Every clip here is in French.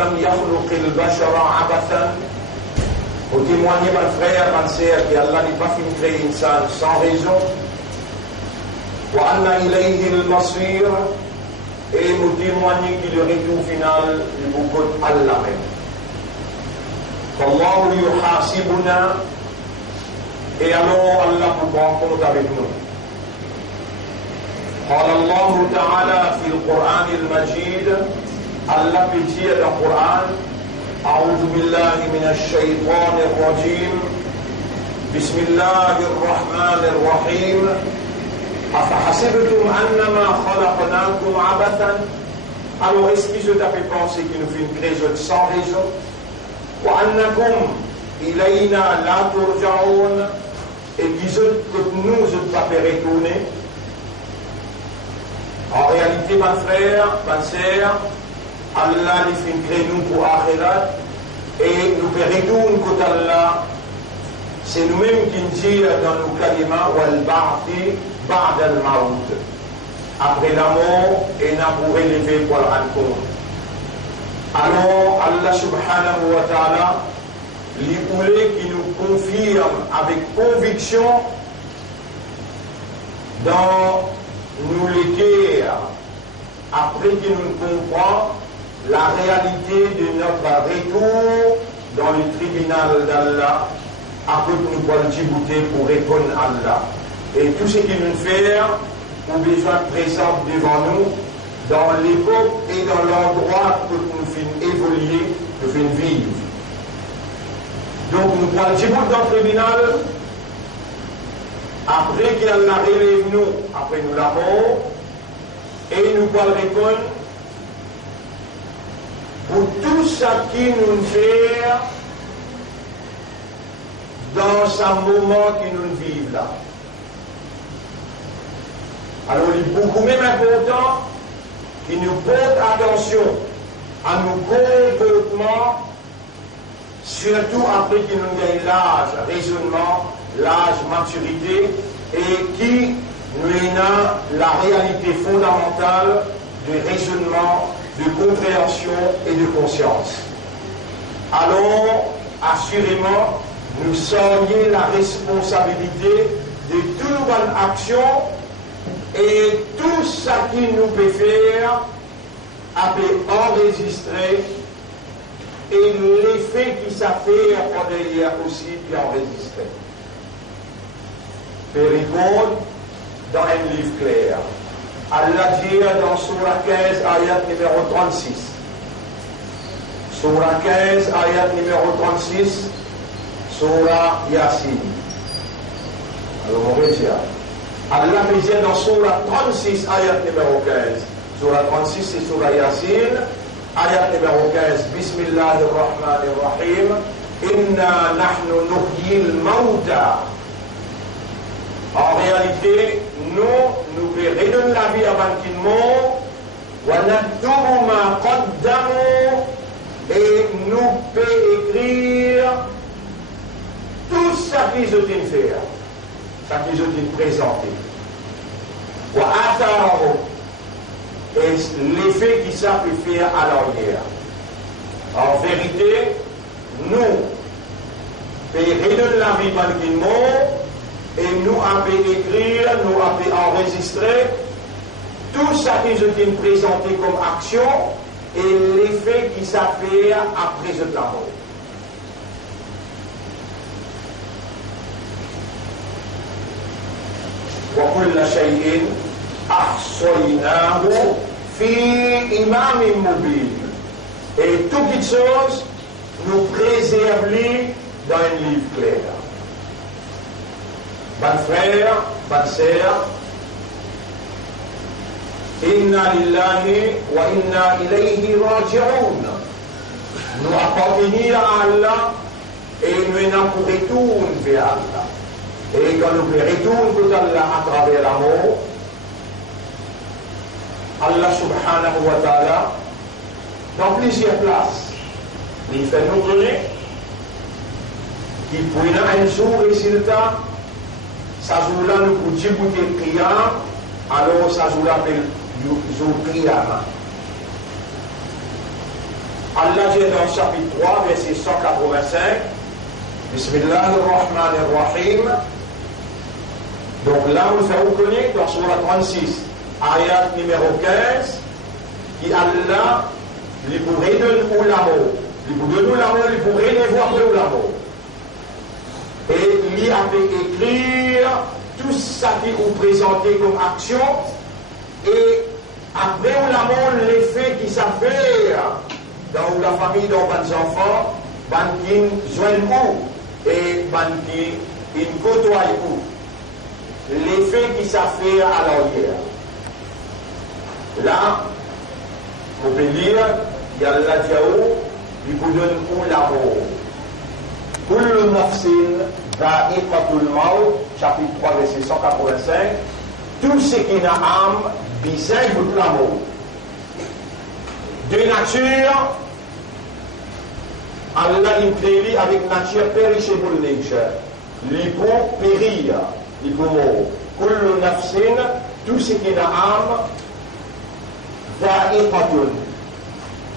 لم يخلق البشر عبثا. Pour témoigner, mon frère, ma sœur, qu'Allah n'est pas fait créer une insan sans raison. وأن إليه المصير, et nous témoigner que le retour final est beaucoup d'Allah même. qu'Allah yuhasibuna, et alors Allah vous prend compte avec nous. قال الله تعالى في القرآن المجيد, Allah peut dire dans le Coran, أعوذ بالله من الشيطان الرجيم, بسم الله الرحمن الرحيم, أفحسبتم أنما خلقناكم عبثا. Alors est-ce que vous avez pensé qu'il nous fait une création sans raison? وأنكم إلينا لا ترجعون, et que nous ne sommes pas retourner? En réalité, mon frère, ma sœur, Allah nous fait créer nous pour Akhirat, et nous retournons côté Allah. C'est nous-mêmes qui nous disons dans nos kalima wal ba'thi ba'da al-maut, après la mort, et nous pour élever pour le rencontre. Alors Allah subhanahu wa ta'ala, lui voulait qui nous confirme avec conviction dans nous l'équerre, après qu'il nous comprend la réalité de notre retour dans le tribunal d'Allah, après que nous pouvons djibouter pour répondre à Allah. Et tout ce qu'il nous fait, nous besoin présent devant nous, dans l'époque et dans l'endroit que nous faisons évoluer, nous faisons vivre. Donc nous pouvons djibouter dans le tribunal, après qu'Allah relève nous, après nous la mort, et nous pouvons répondre pour tout ce qui nous fait dans ce moment que nous vivons là. Alors il est beaucoup même important qu'il nous porte attention à nos comportements, surtout après que nous gagnons l'âge raisonnement, l'âge maturité, et qui nous a la réalité fondamentale de raisonnement, de compréhension et de conscience. Alors, assurément, nous serions la responsabilité de toute nouvelle action et tout ce qui nous peut faire a pu enregistrer, et l'effet qui s'est fait en derrière aussi puis enregistré. Péricole dans un livre clair. Allah dit dans Surah 15, ayat numéro 36. Surah 15, ayat numéro 36, Surah Yasin. Alors on va dire. Allah dit dans Surah 36, ayat numéro 15. Surah 36, c'est Surah Yasin. Ayat numéro 15. Bismillahirrahmanirrahim. Inna nahnu nuhyil mauta. En réalité, nous redonnons la vie avant qu'il meure, et nous pouvons écrire tout ce qu'ils ont fait, ce qu'ils ont présenté. Et l'effet qui ça peut faire à l'arrière. En vérité, nous pouvons redonner la vie avant qu'il meure, et nous avons écrire, nous avons enregistrer tout ce qu'ils ont présenté comme action et l'effet qui s'appelle après ce temps. وكل شيء أحصيناه في إمام مبين. Et toutes choses nous préservent dans un livre clair. Bon frère, bonne sœur, inna lillahi wa inna ilayhi raji'un. Nous appartenons à Allah et nous n'en retournons vers Allah. Et quand nous retournons vers Allah à travers l'amour, Allah subhanahu wa ta'ala, dans plusieurs places, il fait nous connaître qu'il pourrait un jour résultat. Ça joue-là, nous pouvons djibouter le client, alors ça joue-là, le jour client. Allah dit dans le chapitre 3, verset 185, Bismillahirrahmanirrahim. Donc là, nous avons connu dans Surah 36, ayat numéro 15, qui Allah, il pourrait donner l'amour. Il pourrait donner l'amour, il pourrait voir l'amour. Et il a fait écrire tout ça qui vous présentait comme action. Et après, l'amour, l'effet qui ça fait dans la famille, dans les enfants, qui joignent où et qui côtoient où. L'effet qui ça fait à l'arrière. Là, on peut lire, il y a la diaou, il vous donne où l'amour. Kullu nafsin da'iqatul maut, chapitre 3, verset 185. Tout ce qui n'a âme, bisait goûte l'amour. De nature, Allah l'imprégné avec nature perishable nature. Il peut périr, il peut mourir. Kullu nafsin, tout ce qui n'a âme, da'iqatul.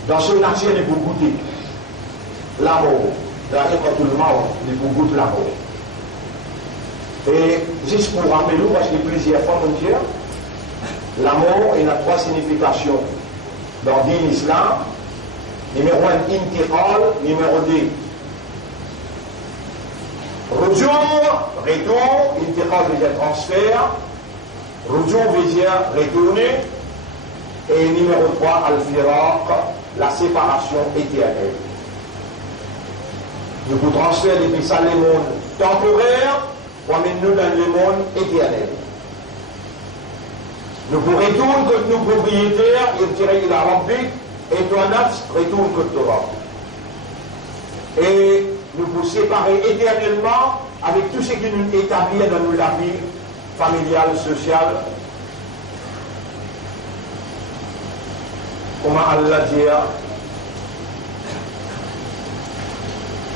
Dans ce nature, il peut goûter l'amour. Da'iqatul maut, il peut goûter l'amour. Et juste pour rappeler, parce que plusieurs fois, mon Dieu, l'amour, il a 3 significations dans l'islam. Numéro 1, intiqal, numéro 2, retour, intiqal veut dire transfert, retour veut dire retourner, et numéro 3, al-firaq, la séparation éternelle. Nous pouvons transférer depuis ça le monde temporaire, pour amener-nous dans le monde éternel. Nous pouvons retourner contre nos propriétaires, et tirer la rampique, et toi, nafs, retourne contre toi. Et nous pouvons séparer éternellement avec tout ce qui nous établit dans nos la vie familiale, sociale. Comment Allah dit,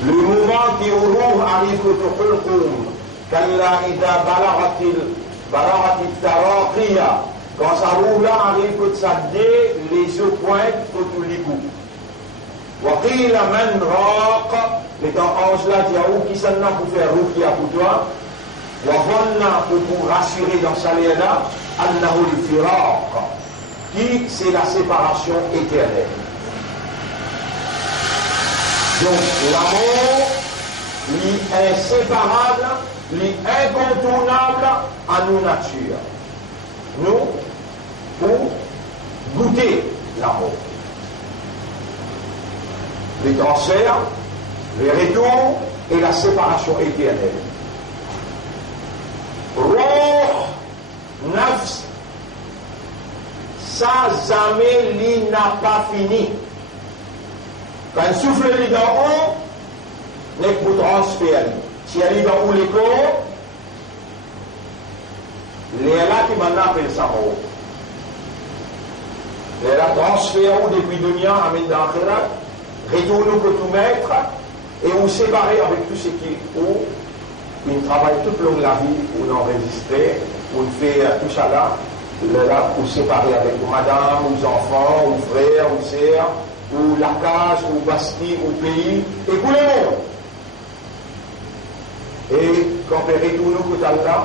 le moment qui au roux arrive que tu peux كلا إذا بلغت التراقية quand ça roule là arrive que ça dé les yeux pointent que tu les coupes وقيل من راق mais quand ange là dit où qui s'en a pour faire ruqya pour toi وظن pour rassurer dans sa lien là أنه الفراق qui c'est la séparation éternelle. Donc l'amour l'inséparable, l'incontournable à nos natures. Nous, pour goûter l'amour. Les transferts, les retours et la séparation éternelle. Roh, nafs, ça jamais il n'a pas fini. Quand il souffle les d'en haut, n'est pour transférer. Si elle est dans où les corps, les là qui m'en appellent ça haut. Les là transfèrent depuis Dunia, amène dans l'Akhirat, retourne que tout mettre, et on séparer avec tout ce qui est où, ils travaillent toute longue la vie, on enregistrer, on fait tout ça là, pour séparer avec madame, ou enfants, ou frères, ou sœurs, ou la case, ou Bastille, ou pays, et pour les mondes. Et quand on retourne au côté là,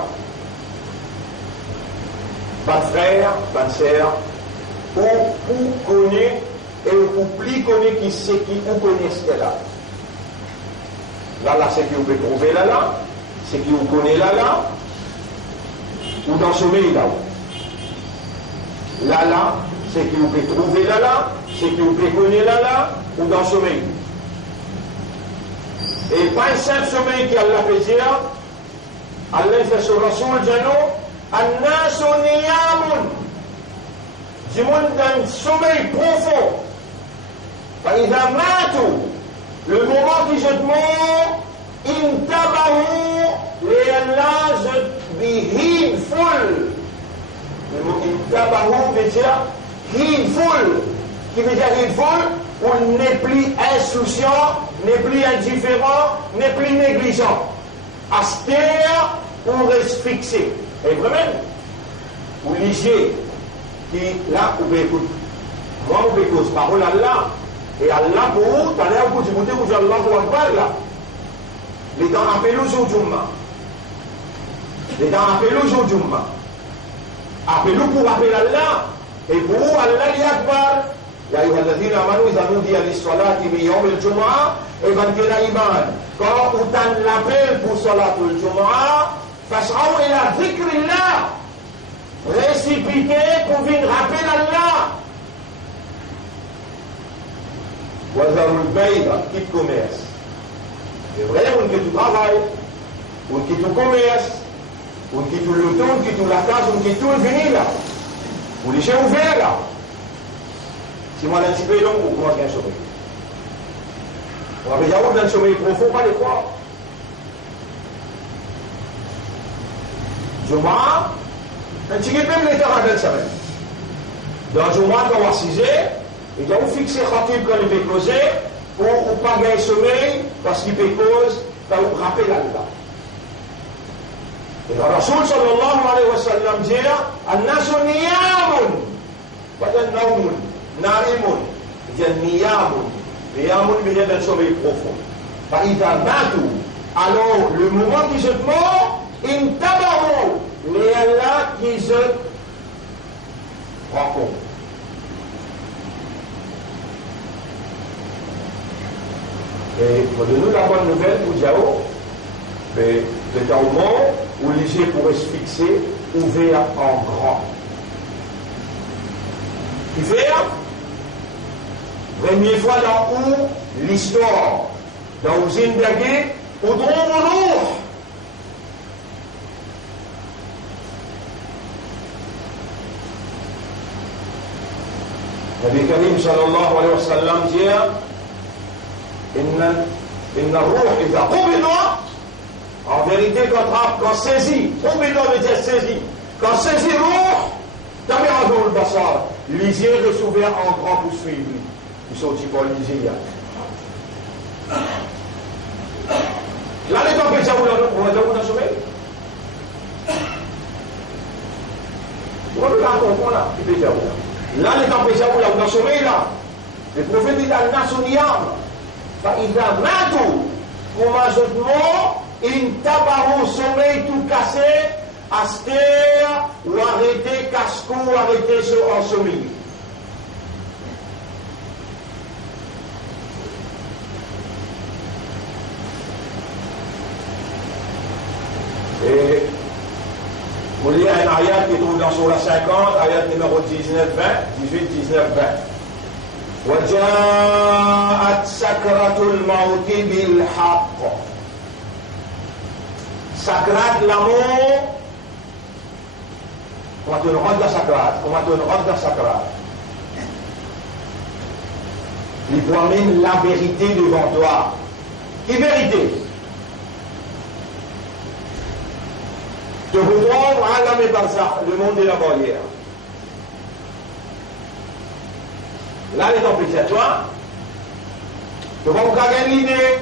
pas de frère, pas de sœur, ou pour connaître, et pour plus connaître qui c'est qui ou connaissez là. Là, c'est qui vous pouvez trouver là, c'est qui vous connaît là, ou dans ce sommeil là. Là, c'est qui vous pouvez trouver là, c'est qui vous pouvez connaître là, ou dans ce sommeil. Et pas un simple sommeil qui a la plaisir, Allah fait sur Rasoul Jano, Annas niyamun, du monde d'un sommeil profond. فإذا ماتوا, le moment qui je mort, intabahu, les Allah je be heedful. Le mot intabahu veut dire heedful, qui veut dire heedful, on n'est plus insouciant, n'est plus indifférent, n'est plus négligent. Austère ou reste fixé. Et vraiment, ou léger, qui là, vous écoutez. Moi, vous écoutez parole Allah, Et Allah pour vous, t'as l'air pour t'écouter, vous dites Allah Akbar là. Les temps appellent au jour Jumma. Les temps appellent au jour Jumma. Appelez-nous pour appeler Allah. Et pour vous, Allah est Akbar. Ya ayyuha alladhina amanu idha nudiya lis-salati min yawm al-jum'ah et van kena iman. Quand on l'appelle pour salatul jum'ah, fas'aw ila dhikrillah. Récipitez pour venir rappeler Allah. Wazarul bay'a, quitte commerce. C'est vrai, on quitte tout travail, on quitte tout commerce, on quitte tout l'auto, on quitte tout la case, on quitte tout le fini là. Vous laissez ouvert là. Si moi un petit peu long, vous commencez à sommeil. On va dire, dans le sommeil profond, pas les croire. Juma, un petit peu même l'état à belle semaine. Dans Juma, quand on va 6 heures, il doit vous fixer khatib quand il peut causer, pour ne pas gagner sommeil, parce qu'il peut cause, quand vous rappelez Allah. Et le Rasoul sallallahu alayhi wa sallam dit, An-nasu niyamun, pas de naumun. Narimun, il dit niyamun. Niyamun vient d'un sommeil profond. Alors, le moment qui se mord, in tabaru, les Allah qui se rencontrent. Et pour nous la bonne nouvelle pour Diao, c'est un moment où les yeux pourraient se fixer, ouverts en grand. Qui fait première fois dans où l'histoire, dans Zindagi, où trouve l'eau. Nabi Karim sallallahu alayhi wa sallam dit Inna ruh idha qubida, en vérité quand saisi, qubida veut dire saisi, quand saisi ruh, tabi'ahu al-basar, les yeux restent ouverts en grand pour suivre. Ils sont types lisés. Là, les temps que ça on va dire sommeil. Vous voyez là, on là, il peut dire là, les temps que ça on a sommeil là. Le prophète dit à Nasoniyam, il a matou, pour majorement, il tabarou sommeil tout cassé, aster, ou arrêter casco, ou arrêter en sommeil. Et vous lire un ayat qui trouve dans Surah 50, ayat numéro 18-19-20. وَجَاءَتْ سَكْرَةُ الْمَوْتِ بِالْحَقِّ. Sakrat l'amour, on va te rendre la sakrat, Il promène la vérité devant toi. Quelle vérité? Te retrouve à la Mébarzakh, le monde de la barrière. Là, les tempêtes à toi, tu vas encore gagner l'idée,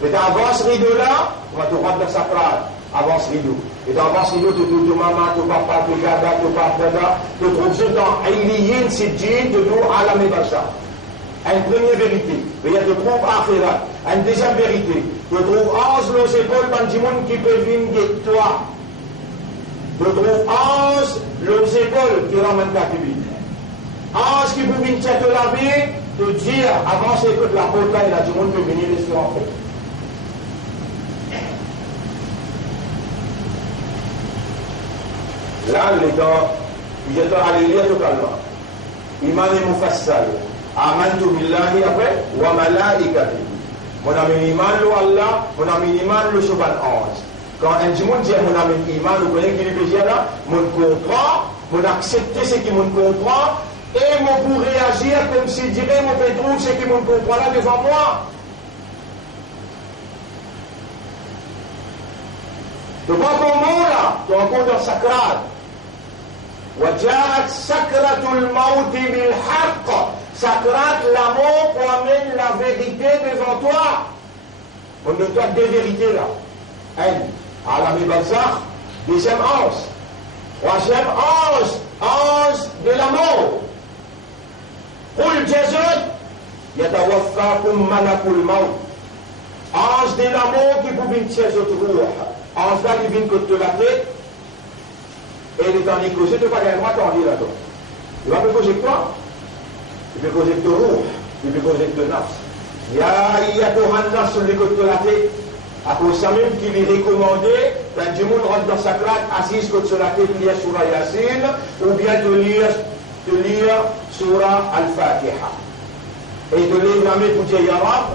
mais tu avances rideau là, on va te rendre la sakrat. Avance rideau. Et tu avances rideau, tu trouves maman, tu papa, tu gada, tu papa, tu trouves dans Aïliyin, Sidjin, tu trouves à la Mébarzakh. Une première vérité, mais il te trouve Akhirat. Une deuxième vérité, tu trouves 11 nos épaules dans du monde qui peut venir de toi. Tu trouves 11 nos épaules qui ramènent ta vie. 11 qui peut venir te laver, te dire, avance, écoute la porte là, et là, du monde peut venir les en fait. Là, les gars, ils étaient allés lire totalement. Iman et Mufassal. Amantu billahi après, wa malaikati. Mon ami iman lo Allah, mon ami iman lo Soban 11. Quand un monde dit mon ami iman, vous connaissez qui est le là, mon comprend, mon accepter ce qui mon comprend, et mon pour réagir comme s'il dirait mon pétrole, ce qui mon comprend là devant moi. Tu vois ton mot là, tu es encore dans Sakrat. وَجَاءَتْ سَكْرَةُ الْمَوْتِ بِالْحَقِّ. Sakrat, l'amour promène la vérité devant toi. On ne doit deux vérités là. Une, à la Mébarzakh, deuxième ange. Troisième ange de l'amour. Pour le Jésus, Yatawaffakum malakul maut. Ange de la mort qui vous vient tirer votre roue. Ange là qui vient côté la tête. Et il est en écosé, tu ne peux pas gagner droit à en dire là-dedans. Il va pas causer de toi. Il peut causer de ton roue. Il peut causer de ton nafs. Il y a un nafs sur le côté de la tête. À cause de ça même qu'il est recommandé, quand du monde rentre dans sa classe, assise contre la tête, lire Surah Yasin, ou bien de lire Surah Al-Fatiha. Et de lire la main pour dire Yarab,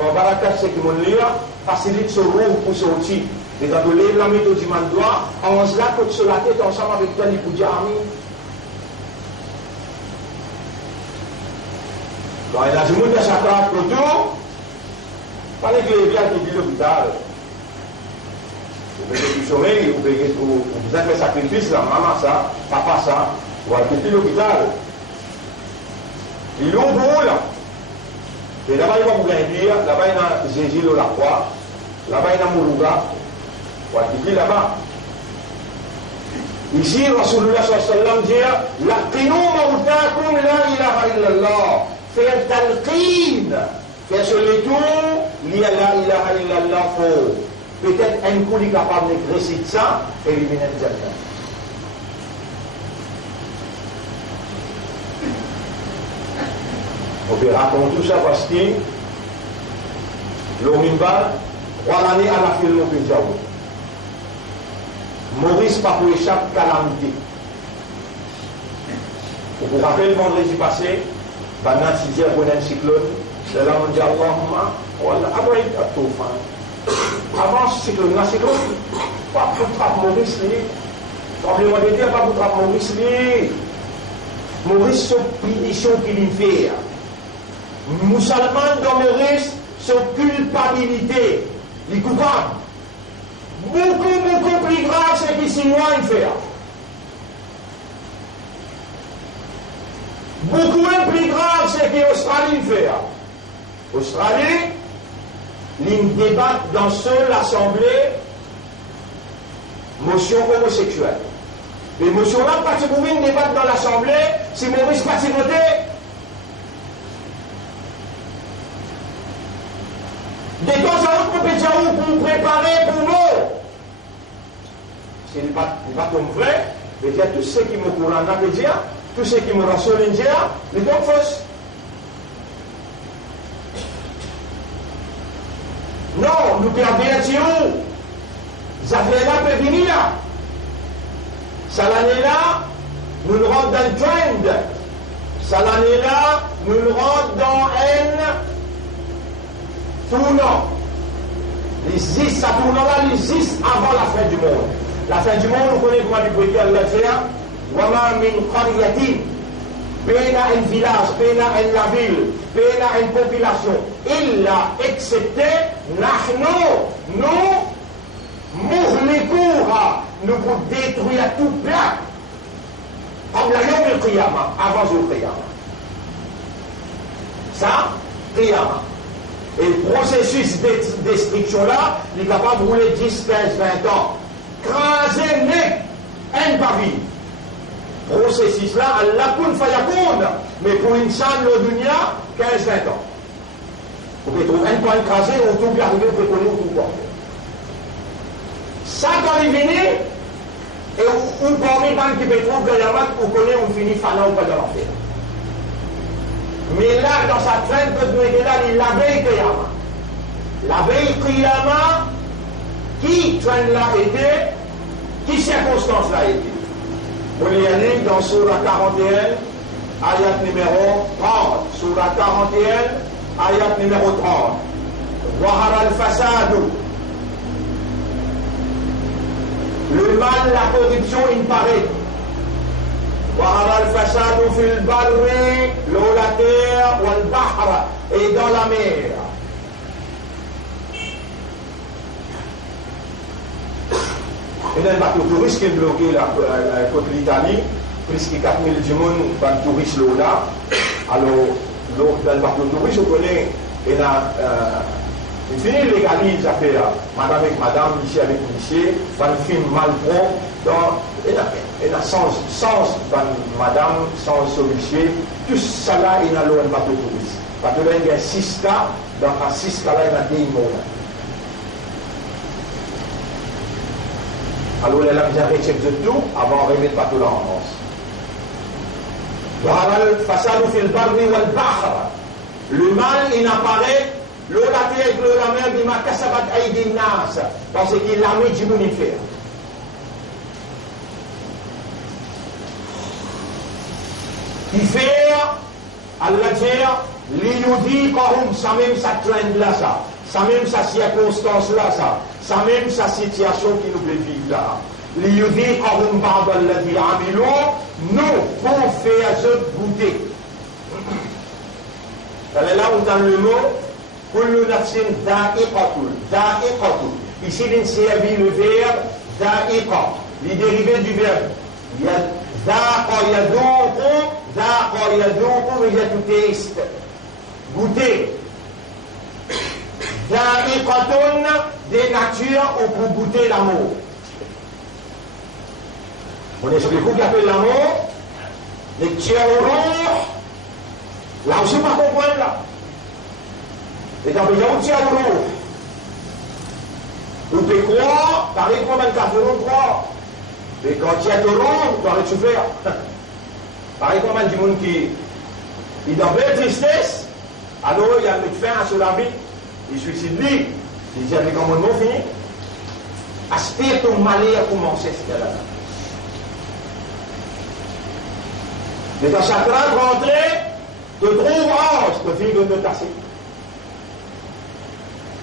en barakat c'est que mon lire, facilite son roue pour sortir. Et dans de lire la main au dimanche doigt, on se la contre la tête ensemble avec toi, pour dire Amin. Quand il y a du monde dans sa classe autour, il fallait que les biens qui disent l'hôpital. Vous pouvez du sommeil, vous avez fait sacrifice, là, maman ça, papa ça, vous avez fait l'hôpital. Il ouvre là. Et là-bas, il va vous dire, là-bas, il y a Jésus la croix, là-bas, il y a Moulouga, vous avez là-bas. Ici, Rasulullah sallallahu alayhi wa sallam dit, laqinu mautakum la ilaha illallah. Faire talqin. Faire sur les tours, il y a la ilaha illallah faux. Peut-être un coup il est capable de réciter ça et il vient de dire. On peut raconter tout ça parce que l'Omimba, 3 années à la film de Jaoud. Maurice pas pour échapper calamité. Vous vous rappelez le vendredi passé, Banat Sidia Bonen Cyclone. C'est là où on dit Allahumma, après il a tout fait. Avant ce cyclone, la cyclone, pas pour trapper Maurice, tremblement de terre, pas pour trapper Maurice, Maurice, c'est une punition qu'il fait. Musulman dans Maurice, c'est culpabilité, il est coupable. Beaucoup plus grave, c'est qu'il s'éloigne faire. Beaucoup plus grave, c'est qu'Australie fait. Australie, ils débattent dans l'Assemblée motion homosexuelle. Les motions-là, parce que vous débattre dans l'Assemblée, si Maurice pas s'y voter, de temps en temps, pour vous préparer pour nous. S'il pas comme vrai, mais il y a tous ceux qui me courent dans le dire, tous ceux qui me rassurent dans le dire, les donc fausses. Non, nous pervertirons. Ça fait là peut venir. Ça l'année là, nous nous rentrons dans le trend. Ça l'année là, nous nous rentrons dans un tournant. Ça tournant là, il existe avant la fin du monde. La fin du monde, vous connaissez comment il peut dire Allah dire Wama min qaryatin. Pena un village, pena la ville, pena une population. Illa excepté nous muhlikuha, nous pour détruire tout plat. Comme la yom el qiyama, avant le qiyama. Ça, qiyama. Et le processus de destruction là, il est capable de rouler 10, 15, 20 ans. Craser nez, un paville. Processus là, Allah kun fayakoun, mais pour une salle au dunia, 15-20 ans. Vous pouvez trouver un point écrasé, on tout bien arrivé, vous pouvez connaître tout quoi. Ça, quand il vient, et on parmi les gens qui peuvent trouver que on connaît, on finit fanant ou pas dans l'enfer. Mais là, dans sa traîne, que nous étions là, il la veille Qiyama. La veille Qiyama, qui traîne là était, qui circonstance là était. On y aller dans Surah 41, ayat numéro 30. Surah 41, ayat numéro 30. Wahar al-fasadu. Le mal, la corruption, il paraît. Wahar al-fasadu fil barri, l'eau, la terre, wal bahra, et dans la mer. Il y a un bateau touriste qui est bloqué là, côté l'Italie, puisqu'il y a 4000 du monde, un touriste là. Alors, dans le bateau touriste, on connaît, il y a une fini légalise affaire, madame avec madame, ici avec monsieur, un film mal pro, donc, il y a sens madame, sans monsieur, tout ça là, il y a un bateau touriste. Parce que là, il y a 6 cas, dans les 6 cas là, il y a des mots. Alors, il y a la mise en récepte de tout, avant de remettre pas tout là en France. Le mal, il apparaît, l'eau la terre avec l'eau la mer, il m'a kassabat aïdin nas, parce qu'il l'a mis du monifère. Qui fait, Allah dit, l'iyudi kahum, ça même sa trend là, ça même sa circonstance là, ça même sa situation qui nous fait vivre là. L'iyudi kahum ba'da alladhi amilou, nous, pour faire ce goûter. Là où dans le mot, kullu nafsin da'iqatul. Ici, il servi le verbe da'iqa, les dérivés du verbe. Il y a daqa yadouqu, mais il y a tout taste. Goûter. Da'iqatun, des natures où pour goûter l'amour. On explique où qu'il appelle l'amour, les tiaourouh. Là aussi, pas comprendre là. Et dans le où tiaourouh. Ou tu crois, pareil comme un café, on croit. Et quand tu as de l'ombre, tu arrêtes de souffrir. Pareil comme un monde qui est dans la tristesse, alors il y a le fin sur la vie, il suicide lui. Il dit, mais comment on finit? Aspire ton malheur à commencer, c'était là. Mais dans chaque rentrée, tu trouves ange, tu finis de te tasser.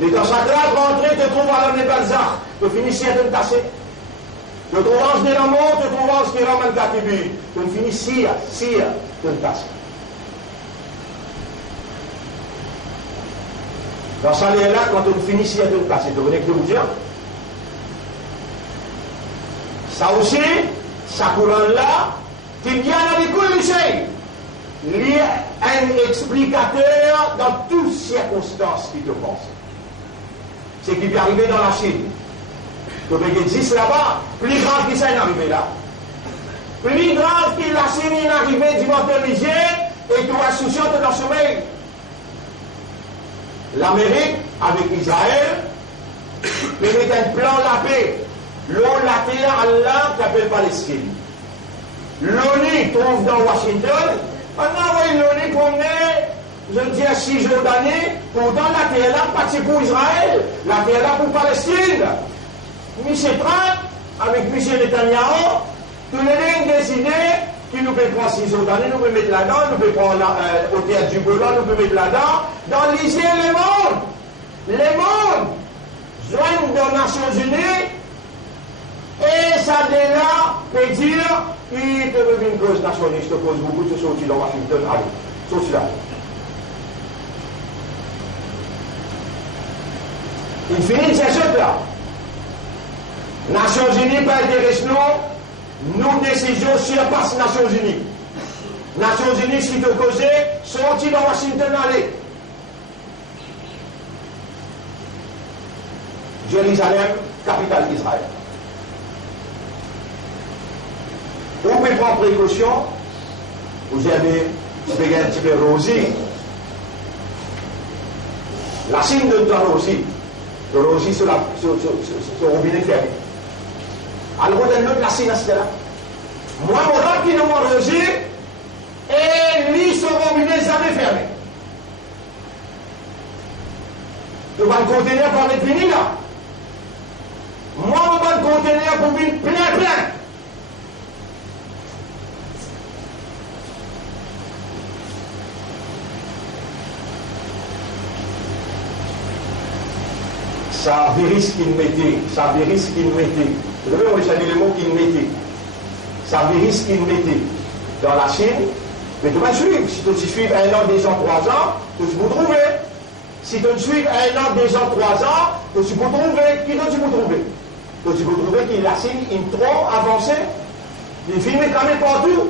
Mais dans chaque rentrée, tu trouves Alain de Balzac, tu finis de te tasser. Tu trouves ange de l'amour, tu trouves ange qui ramène ta tribu. Tu finis sire, de te tasser. Dans ça, là, quand tu finis de te tasser, tu connais que vous dire. Ça aussi, ça courant là, qui vient avec le chien. Il y a un explicateur dans toutes circonstances qui te pensent. C'est qui peut arriver dans la Chine. Donc il existe là-bas, plus grave que ça est arrivé là. Plus grave que la Chine est arrivée du montémidien et tout associé dans le sommeil. L'Amérique, avec Israël, met un plan la paix. L'on la terre à Allah qui appelle Palestine. L'ONU trouve dans Washington, maintenant, oui, l'ONU promenait, je dis à 6 jours d'année, pourtant la terre là, pas pour Israël, la terre là pour Palestine. M. Trump, avec M. Netanyahu, tous les lignes décidé qui nous peut prendre 6 jours d'année, nous peut mettre là-dedans, nous peut prendre au théâtre du Golan, nous peut mettre là-dedans, dans l'Israël, les mondes, joignent dans les Nations Unies, et ça là peut dire, il te veut une cause nationaliste, je te pose beaucoup, tu sortis dans Washington, allez, sortis là. Il finit ces choses là. Nations Unies, pas intéressant, nos décisions surpassent Nations Unies. Nations Unies, si te causez, sortis dans Washington, allez. Jérusalem, capitale d'Israël. Vous pouvez prendre précaution, vous avez un petit peu rosé. La Chine de temps rosé. Le rosé sur le robinet fermé. Alors, on a la Chine à ce là. Moi, mon rang qui nous rosé, et lui, son robinet jamais fermé. Tu vas le conteneur pour être fini là. Moi, on va le conteneur pour venir plein. Ça vérifie ce qu'il mettait, Vous savez, on va changer les mots qu'il mettait. Ça vérifie ce qu'il mettait dans la Chine, mais tu vas suivre. Si tu suis un an, 2 ans, 3 ans, tu peux trouver. Si tu suis un an, 2 ans, 3 ans, tu peux trouver. Qui tu peux trouver? Tu peux trouver que la Chine est trop avancée. Il filme quand même partout.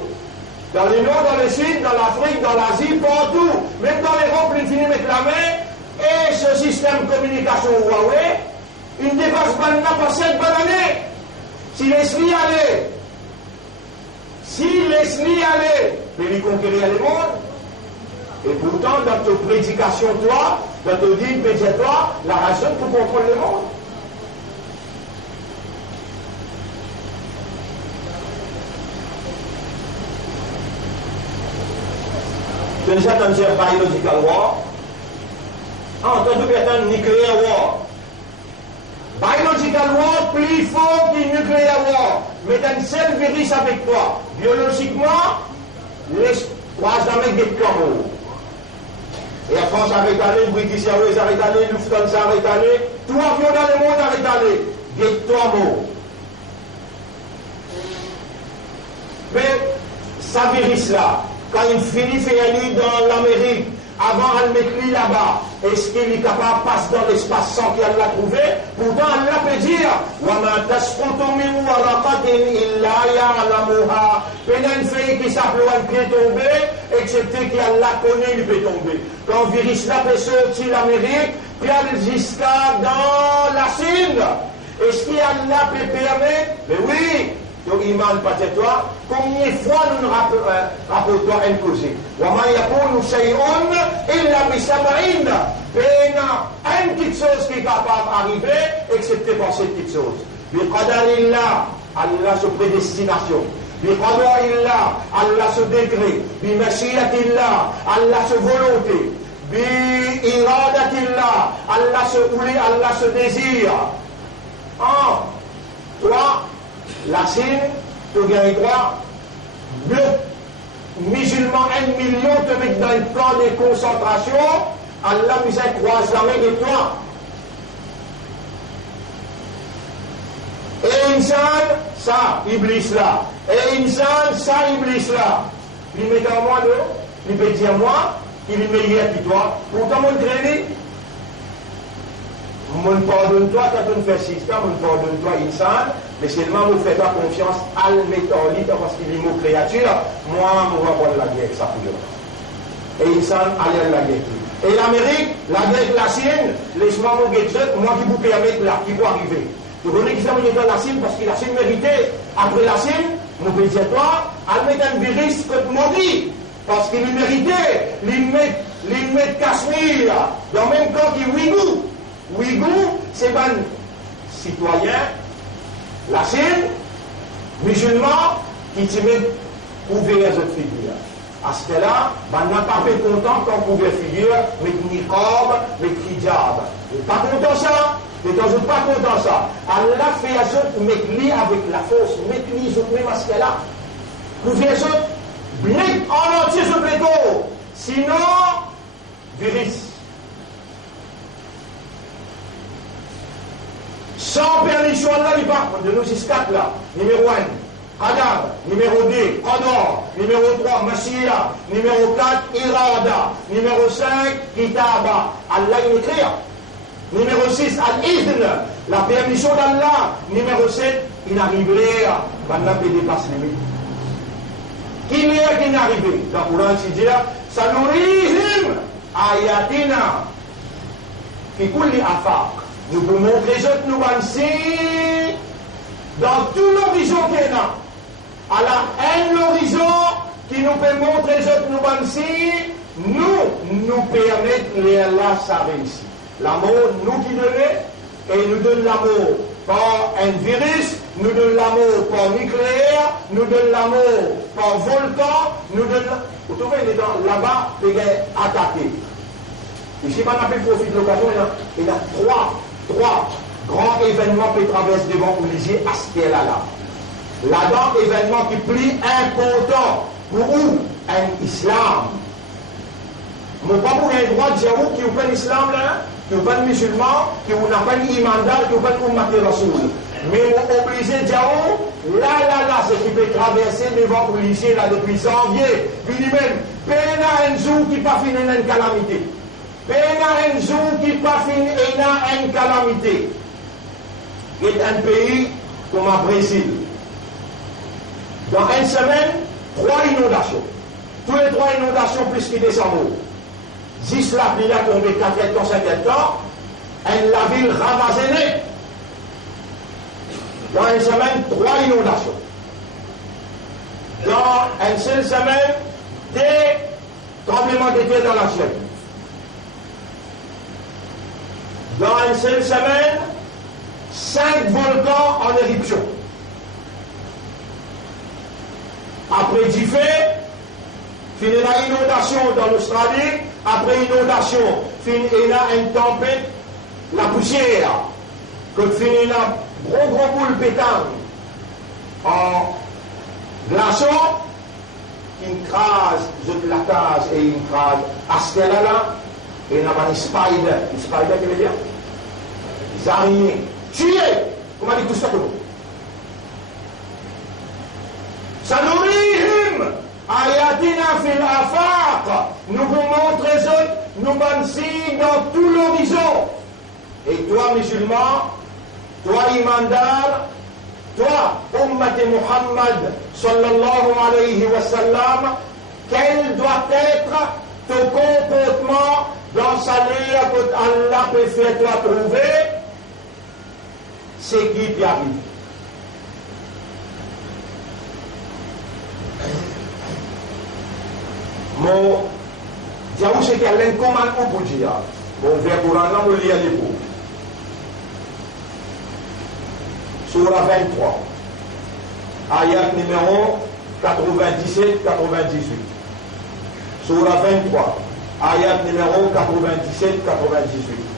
Dans le nord, dans le sud, dans l'Afrique, dans l'Asie, partout. Même dans l'Europe, il finit avec la main. Et ce système de communication Huawei, il ne dépasse pas pas 7 bonnes années. S'il laisse aller, mais il conquérir le monde. Et pourtant, dans ta prédication, toi, dans ta vie, toi, la raison pour comprendre le monde. Déjà, dans le biological war, en tant que nuclear war. Biological war plus fort que nuclear war. Mais dans le seul virus avec toi, biologiquement, les trois jamais des coraux. Et la France avait allé, le British Airways avait allé, le Lufthansa avait allé, tout avion dans le monde avait allé. Des trois mots. Mais, ça virus-là, quand il finit faire dans l'Amérique, avant elle m'écrit là-bas, est-ce qu'il est capable de passer dans l'espace sans qu'elle l'a trouvé? Pourtant, elle l'a peut dire, وَمَا تَسْقُطُ مِنْ وَرَقَةٍ إِلَّا يَعْلَمُهَا. Pendant une feuille qui s'appelle un pied tombé, excepté qu'elle la connaît, il peut tomber. Quand le virus là peut sortir l'Amérique, puis elle jusqu'à dans la Chine. Est-ce qu'Allah peut permettre? Mais oui! Donc, Iman, peut-être toi, combien de fois nous rapportons un causé? وَمَا يَكُونُ شَيْءٌ إِلَّا بِسَبْعِينَ. Il y a une petite chose qui est capable d'arriver, excepté par cette petite chose. بِقَدَرِ اللَّهِ, Allah sa prédestination. بِقَدَرِ اللَّهِ, Allah sa décret. بِمَشِيَةِ اللَّهِ, Allah sa volonté. بِإِرَادَةِ اللَّهِ, Allah sa voulait, Allah sa désir. Toi, la Chine, tu gagnes droit, le musulman 1 million te met dans le plan de concentration, Allah nous a croisé jamais de toi. Et insan, ça, Iblis là. Et insan, ça, Iblis là. Il met en moi, il peut dire moi, il est meilleur que toi. Pourtant, mon crédit, mon pardonne-toi quand on fait système, mon pardonne-toi insan. Mais seulement vous faites pas confiance à l'éternité parce qu'il est mon créature. Moi, je vais voir la guerre, ça pour et ils sont allés à la guerre. Et l'Amérique, la guerre de la Chine, laisse-moi mon gadget, moi qui vous permets là, qui vous arriver. Vous connaissez qui ça dans la Chine parce que la Chine méritait. Après la Chine, mon pays toi, elle met un virus contre mon dit. Parce qu'il méritait. Il met Cachemire dans le même camp que Ouïghour. Ouïghour, c'est un citoyen. La Chine, musulman, qui te met couvert les autres figures. À ce là, on n'a pas fait content quand on couvert figure, mais niqab, mais hijab. On n'est pas content ça, mais on n'est pas content ça. Allah fait les autres mettre lui avec la force, mettre les autres même à ce là. Couvert les autres, blé en entier ce plateau. Sinon, virus. Sans permission, Allah, il part de nos 4 là. Numéro 1, Adam. Numéro 2, Qadar. Numéro 3, Mashiach. Numéro 4, Irada. Numéro 5, Kitaba. Allah, il écrit. Numéro 6, Al-Idn. La permission d'Allah. Numéro 7, il n'arriverait à. Allah peut dépasser les limites. Qui est qui n'arrive? Dans le Coran, il dit Sanurihim ayatina. Fi kulli afaq. Nous pouvons montrer les autres nous ainsi dans tout l'horizon qu'il y a. Alors, un horizon qui nous peut montrer les autres nous ainsi, nous permettre les Allah ça réussir. L'amour, nous qui donnons, et nous donne l'amour par un virus, nous donne l'amour par nucléaire, nous donne l'amour par volcan, nous donne. Vous trouvez les gens là-bas, les gars attaqués. Ici, on a fait profit de l'occasion, il y a 3 grands événements qui traversent devant l'Élysée à ce qu'elle a là. Là-dedans, événement qui est plus important pour vous, un islam. Mon pas pour un droit de dire qui vous pas l'islam là, qui vous pas musulman, qui vous n'a pas l'imandal, qui vous pas l'ummaté rasoul. Mais vous obligez de dire là, ce qui peut traverser devant l'Élysée là depuis janvier, puis même, peine un jour qui pas fini une calamité. Peine un jour qui pas fini une calamité. C'est un pays comme le Brésil. Dans une semaine, 3 inondations. Tous les 3 inondations plus qu'ils descendent. 10 la pluie a tombé 4 ans, 5 ans. Et la ville ravagée. Dans une semaine, 3 inondations. Dans une seule semaine, des tremblement de terre dans la Chine. Dans une seule semaine, 5 volcans en éruption. Après 10 faits, il y a une inondation dans l'Australie. Après inondation, il y a une tempête, la poussière. Quand il y a une gros boule pétante en glaçon, il crase la case et il crase à ce là, et il y a une spider. Une spider, qui veut dire? Les araignées. Tuer! Comment dit tout ça? Sanurihim ayatina fil afaq. Nous vous montrons nous signes dans tout l'horizon. Et toi, musulman, toi, imandar, toi, Ummat Muhammad, sallallahu alayhi wa sallam, quel doit être ton comportement dans sa lire que Allah peut faire toi trouver? C'est qui qui arrive. Mon Diaou, c'est qu'il y a l'incommandement pour dire. Bon, vers Coran, on lit à l'époque. Surah 23, ayat numéro 97-98. Surah 23, ayat numéro 97-98.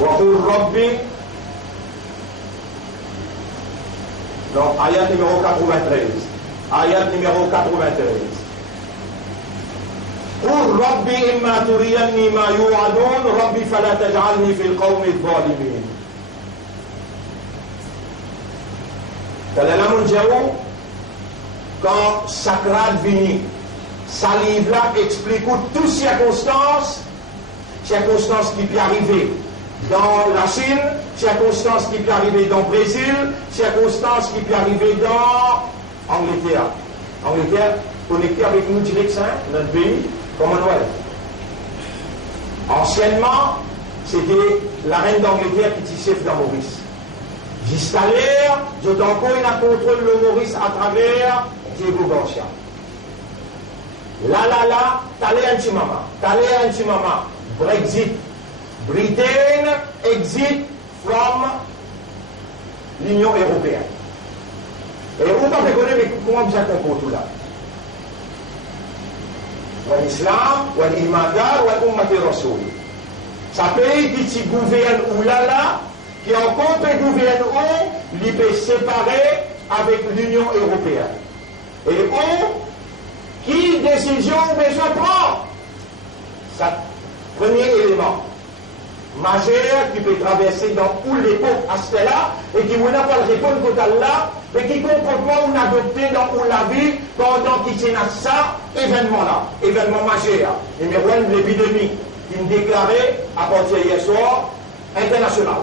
وقل ربي donc ayat numéro 93 ayat numéro 93 قل ربي إما تريني ما يوعدون ربي فلا تجعلني في القوم الظالمين. Quand Sacrade vient, sa livre là explique toutes circonstances qui peuvent arriver dans la Chine, circonstances qui peuvent arriver dans le Brésil, circonstances qui peuvent arriver dans Angleterre. Angleterre, connecté avec nous direct, notre pays, Commonwealth. Anciennement, c'était la reine d'Angleterre qui était chef dans Maurice. Jusqu'à l'heure, je donne encore un contrôle le Maurice à travers Diego Garcia. Là, t'allais un petit maman, Brexit. Britain exit from l'Union européenne. Et on va reconnaître comment vous êtes pour tout là. L'islam, l'imandar, l'ummat rasoul. Ça pays qui gouverne ou là, qui en compte gouverne où, il peut séparer avec l'Union européenne. Et où, qui décision besoin prendre? Ça, premier élément majeur qui peut traverser dans où l'époque à cela et qui n'a pas répondre contre Allah, mais qui comportement on a adopté dans où la vie pendant qu'il s'est ça, événement-là, événement majeur. Numéro 1, l'épidémie qui me déclarait à partir hier soir, international.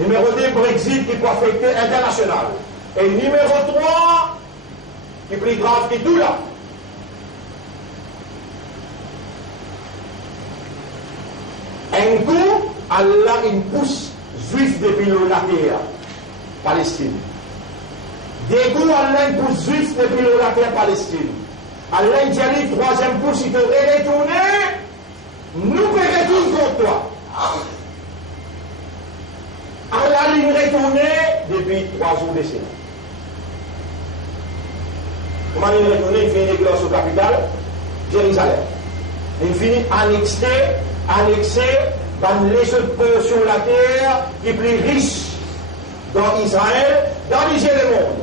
Numéro 2, Brexit qui peut affecter international. Et numéro 3, qui est plus grave que tout là. Un coup, Allah une pousse juif depuis la terre, Palestine. Des coups, Allah une pousse juif depuis la terre, Palestine. Allah dit, troisième pousse, il te retourner, nous pouvons retourner contre toi. Allah il retourné depuis 3 jours de cela. Comment il retourné? Il finit l'église au capital, Jérusalem. Il finit annexé dans les autres portions de la terre qui est plus riche dans Israël, dans l'Israël du monde.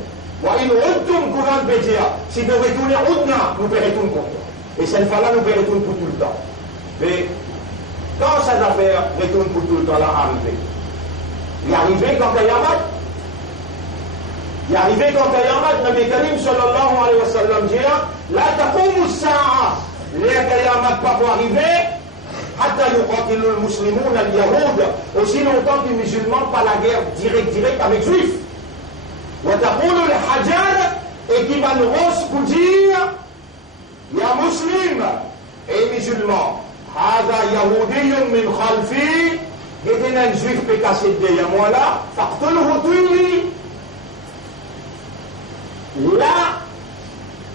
Il retourne courant de dire, si nous retournons au-delà, nous pouvons retourner contre toi. Et cette fois-là, nous pouvons retourner pour tout le temps. Mais quand cette affaire retourne pour tout le temps, là, arrivé. Il est arrivé quand Kayamat. Il est arrivé quand Kayamat, Nabi Karim sallallahu alayhi wa sallam dit, la taqoumu sa'a, les Kayamat pas pour arriver, hatta yuqatilu al-muslimun al-yahoud, aussi longtemps que les musulmans pas la guerre directe avec les juifs. Wa taqulu al-hajar, et qui va nous pour dire, ya muslim, et musulman, hada yahoudiyun min khalfi, il y a un juif qui est cassé derrière moi là, faqtuluhu tuili. Là,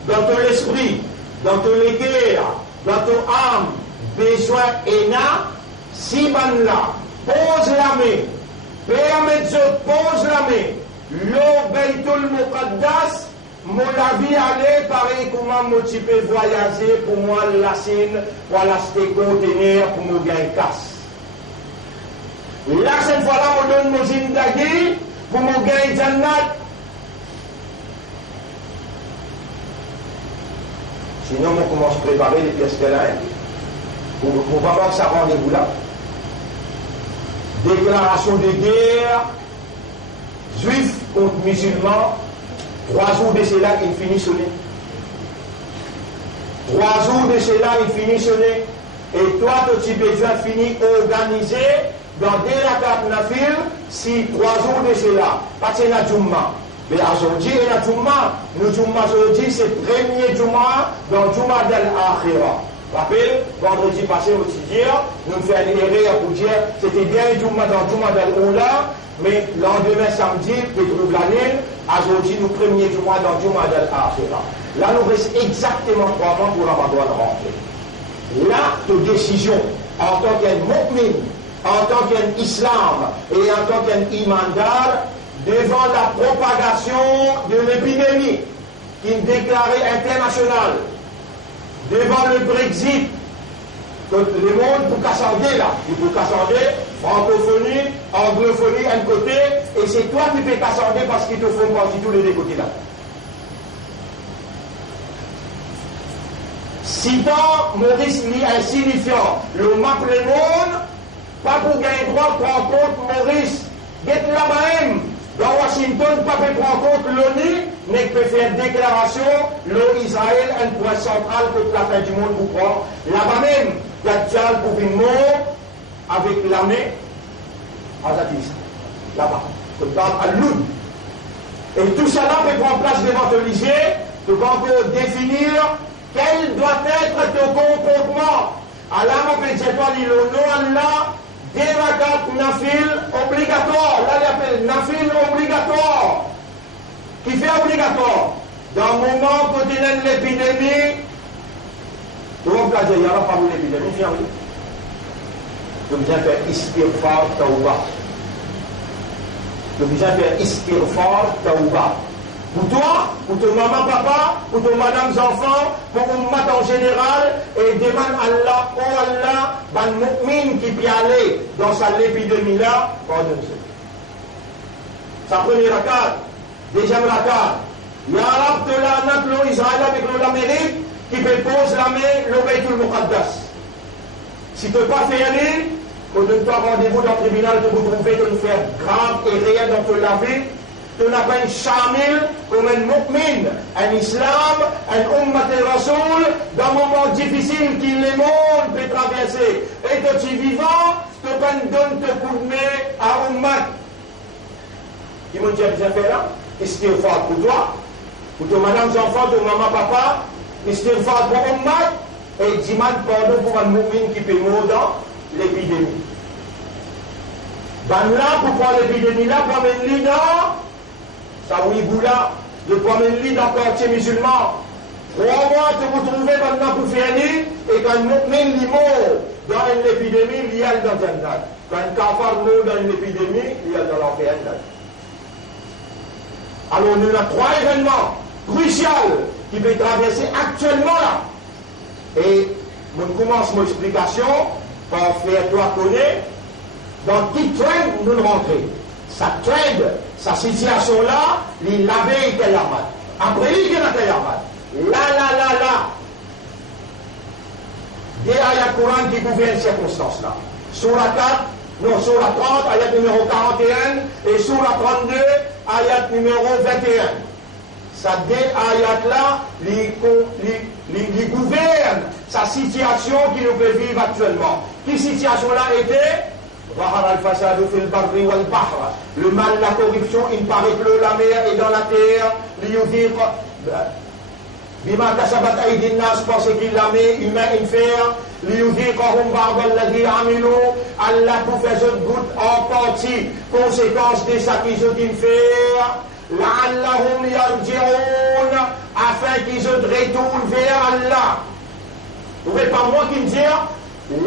dans ton esprit, dans ton cœur, dans ton âme, besoin et na, si ban là, pose la main, permets-je pose la main, l'eau Beitul Muqaddas, mon avis aller pareil comment moi tu peux voyager pour moi la scène, pour l'acheter conteneur pour me gagner casse. Là, cette fois-là, on donne mon zindagi pour me gagner jannat. Sinon, on commence à préparer les pièces de la haine. Pour ne pas voir que ça rendez-vous là. Déclaration de guerre, juifs contre musulmans, 3 jours de cela, il finit sonner. 3 jours de cela, il finit sonner. Et toi, tu as besoin fini organisé dans des rakat nafil, si 3 jours de cela, parce que c'est la Jumma. Mais aujourd'hui, la Jumma, nous Jumma aujourd'hui, c'est le premier Jumma dans Jumma d'Al-Akhira. Rappel, vendredi passé aussi dire, nous faisons une erreur pour dire, c'était bien Jumma dans Jumma d'Al-Oula, mais lendemain samedi, les troubles l'année, aujourd'hui, nous premier Jumma dans Jumma d'Al-Akhira. Là, nous reste exactement 3 mois pour Ramadan rentrer. Là, ta décision, en tant qu'un mu'min, en tant qu'un islam et en tant qu'un imandar, devant la propagation de l'épidémie qui est déclarée internationale, devant le Brexit, que le monde pour Cassandé là, il faut Cassandé, francophonie, anglophonie, un côté, et c'est toi qui fais Cassandé parce qu'ils te font partie tous les deux côtés là. Citant Maurice Lee insignifiant, le map le monde, pas pour gagner droit, prend compte Maurice, get là-bas même. Dans Washington, pas peut prendre compte l'ONU, mais peut faire déclaration, l'Israël, un point central contre la fin du monde pour prendre. Là-bas même, il y a déjà pour une mort avec la main à Zadis. Là-bas. On parle à l'Oud. Et tout ça là peut prendre place devant le lycée, de encore définir quel doit être ton comportement. Allah m'a fait dire toi, Allah. Des rakat nafil obligatoire. Là, il appelle nafil obligatoire. Qui fait obligatoire? Dans le moment où il y a l'épidémie, tout le monde a dit, il n'y aura pas eu l'épidémie, viens, oui. Vous devez faire istighfar tawba. Vous devez faire istighfar tawba. Pour toi, pour ton maman, papa, pour ton madame, enfants, pour Ummat en général, et demande Allah, oh Allah, ban mu'min qui peut aller dans sa l'épidémie là, pardonne-se. Sa première rakat, deuxième rakat, Ya Rab de la Natlo Israël avec l'Amérique, qui peut poser la main, le Beitul Muqaddas. Si tu ne peux pas faire aller, qu'on donne pas rendez-vous dans le tribunal, de vous trouver de nous faire grave et réel dans toute la vie. Tu n'as pas une chamil comme un mu'min, un islam, un ummat et rasoul, dans un moment difficile qui le monde peut traverser. Et que tu es vivant, tu peux donner te coup de main à ummat. Qui m'ont dit bien fait là? Istighfar pour toi, pour ton madame, enfants, ton maman, papa, istighfar pour ummat, et demande pardon pour un mu'min qui peut mourir dans l'épidémie. Ben là, pour prendre l'épidémie là, pour amener l'idée, ça oui, Boula, de prendre l'île dans le quartier musulman. 3 mois que vous trouvez maintenant pour faire l'île, et quand même l'immo dans une épidémie, il y a dans Jannat. Quand un kafar meurt dans une épidémie, il y a dans l'enfer. Alors, on a 3 événements cruciaux qui peuvent traverser actuellement là. Et on commence mon explication par faire toi connaître dans qui traîne nous rentrer. Ça traîne, sa situation là, il l'avait été là-bas. Après, il y a été là-bas. Là. Des ayats Coran qui gouvernent ces circonstances-là. Surah 4, non, Surah 30, ayat numéro 41, et Surah 32, ayat numéro 21. Ça, des ayats-là, ils gouvernent sa situation qui nous peut vivre actuellement. Qui situation-là était? Le mal, la corruption, il paraît que la mer est dans la terre. Bima kasabat aydin nas, parce qu'il la met humain et fer. Allah pour faire une goutte en partie, conséquence de ça qu'ils ont fait. la'allahum yarji'un, afin qu'ils se retournent vers Allah. Vous n'êtes pas moi qui me dire,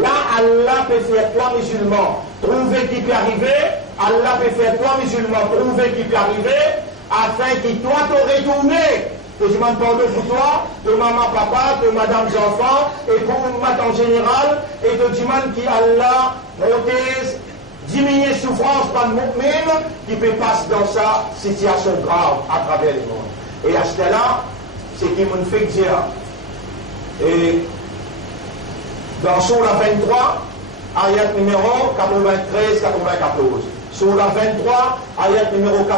là Allah peut faire toi musulman, trouver qui peut arriver, Allah peut faire toi musulman, trouver qui peut arriver, afin que toi te retourner. Que je m'en parle pour toi, de maman, papa, de madame, enfants, et pour moi en général, et de demande qui Allah protège, diminuer souffrance par le mu'min qui peut passer dans sa situation grave à travers le monde. Et à ce là c'est qui me fait dire. Et dans Sourate 23, ayat numéro 93-94. Sourate 23, ayat numéro 93-94.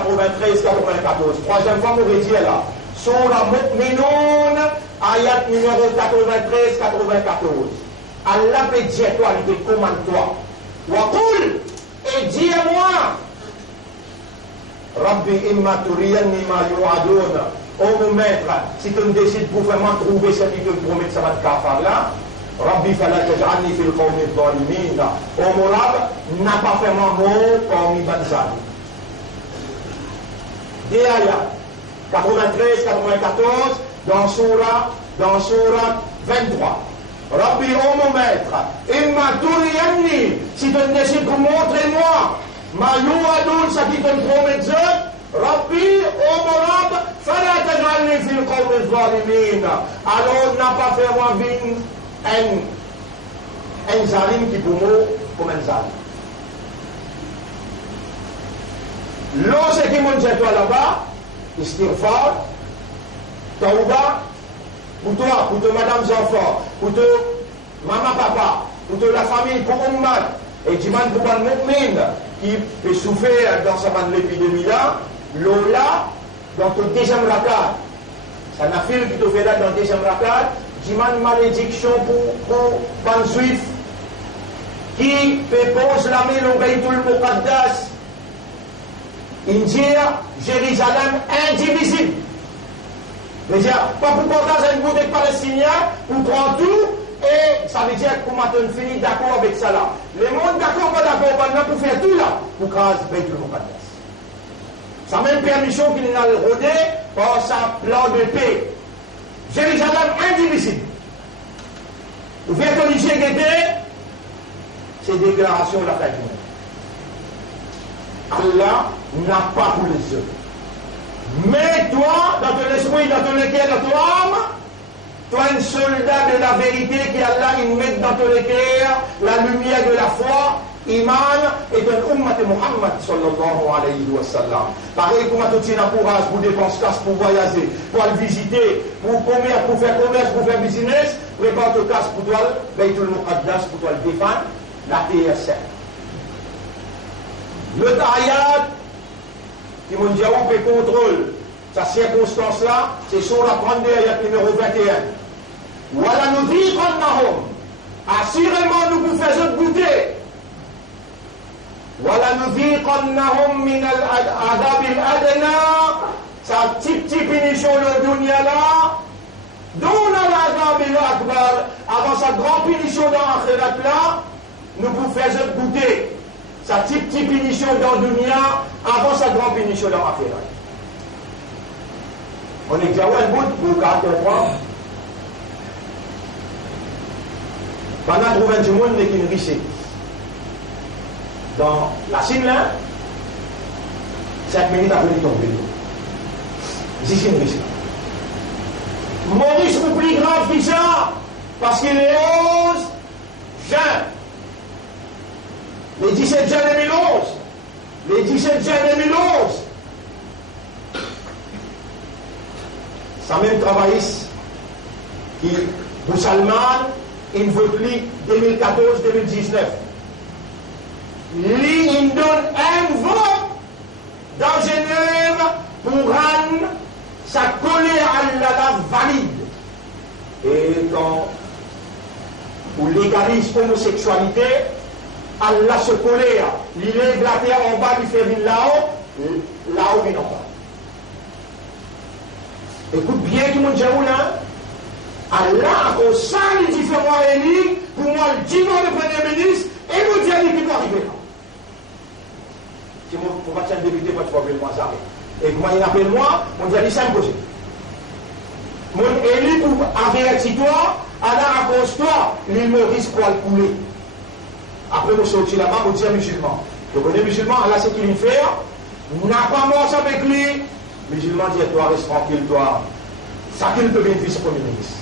Troisième fois, on dit là. Sourate Mu'minun, ayat numéro 93-94. Allah peut dire toi, il te commande toi. Waqul, et dis-moi, Rabbi imma turiyanni ma yu'adun. Oh mon maître, si tu me décides pour vraiment trouver ce qui te promet ça va te faire là, Rabbi fala taj'alni fil qawmi adh-dhalimin. Oh mon Rab, n'a pas fait mon mot parmi les zalim. Des ayats 93-94 dans Sourate 23. Rabbi, oh mon maître, imma turiyanni, si tu me décides pour montrer moi, ma yu'adun, ça qui te promet Rabbi, oh mon Rab, fala taj'alni fil qawmi adh-dhalimin. Alors n'a pas fait moi vin un zalim qui pour moi comme un zalim. L'eau c'est qui monte chez toi là-bas, istighfar, tauba, pour toi, pour madame enfants, pour maman papa, pour la famille, pour ummat, et tu demandes pour un mu'min qui peut souffrir dans sa main l'épidémie là, l'eau là, dans ton deuxième rakat, ça n'a fait qui te fait là dans le deuxième rakat, tu demandes malédiction pour les juifs qui peut poser la main au Baytul Muqaddas, India, Jérusalem indivisible. Mais pas pour partager une bouteille palestinienne, pour prendre tout, et ça veut dire que pour maintenant finir d'accord avec ça là. Le monde d'accord, pas d'accord, maintenant pour faire tout là, pour craser Baytul Muqaddas. Sa même permission qu'il n'a rodé par sa plan de paix. Jérusalem indivisible. Vous faites corriger ces déclarations de la fin du monde. Allah n'a pas pour les yeux. Mais toi, dans ton esprit, dans ton cœur, dans ton âme, toi, un soldat de la vérité qui Allah il met dans ton cœur la lumière de la foi, Iman, et d'un ummat Muhammad sallallahu alayhi wa sallam. Pareil, comme tu as courage pour dépenser casse, pour voyager, pour aller visiter, pour commerce, pour faire commerce, pour faire business, prépare ton casse pour toi, Baytul Muqaddas, pour toi le défendre, la TSR. Le ayat qui m'ont dit on peut contrôler sa circonstance-là, c'est sur la 32 ayat numéro 21. Voilà nous dire assurément nous vous faisons goûter. Voilà nous dire min al-adab al-adna, sa petite punition le dunya là, dont al-adab al-akbar, avant sa grande punition dans l'akhirat là, nous vous faisons goûter. Sa petite punition dans le dunya avant sa grande punition dans l'affaire. On est déjà un bout pour comprendre. Pendant trouver du monde n'est qu'une richesse. Dans la Chine, là, 5 minutes après il tombe. Ici, c'est une richesse. Maurice est plus grave que ça, parce qu'il est 11 juin. Les 17 juin 2011. Les 17 juin 2011. Ça même travailliste qui, pour Salman, il vote 2014-2019. Lui, il donne un vote dans Genève pour rendre sa colère à Allah valide. Et quand on légalise l'homosexualité, Allah se colère, il lève la terre en bas, il fait venir là-haut, là-haut il en bas. Écoute bien tout le monde, là. Allah, au sein des différents élus, pour moi, le dimanche le Premier ministre, et nous dire qui peut arriver là. Si on va tirer débuter, votre problème, moi, ça arrive. Et comment il appelle moi, on dit, ça me pose. Mon élu pour avertir-toi, alors accroche-toi, l'île me risque pour le couler. Après, on sortit là-bas, on dit à musulman. Donc, on est musulman, Allah sait qu'il fait, n'a pas mort avec lui. Musulman dit, toi, reste tranquille, toi. Ça qu'il te vient vice-premier ministre.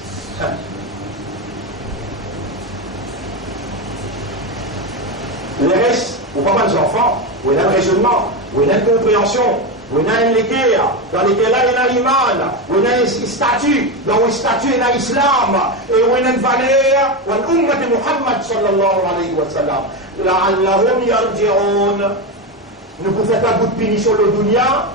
Le reste, ou pas mal d'enfants, où il y a un raisonnement, où il y a une compréhension, où il y a une lecture, dans lesquels là, il y a l'imam, où il y a un statut, dans où le statut il y a l'islam, et où il y a une valeur, où il y a l'ummat de Muhammad sallallahu alayhi wa sallam. La'allahum yarji'un. Ne vous faites pas bout de punition le dunya,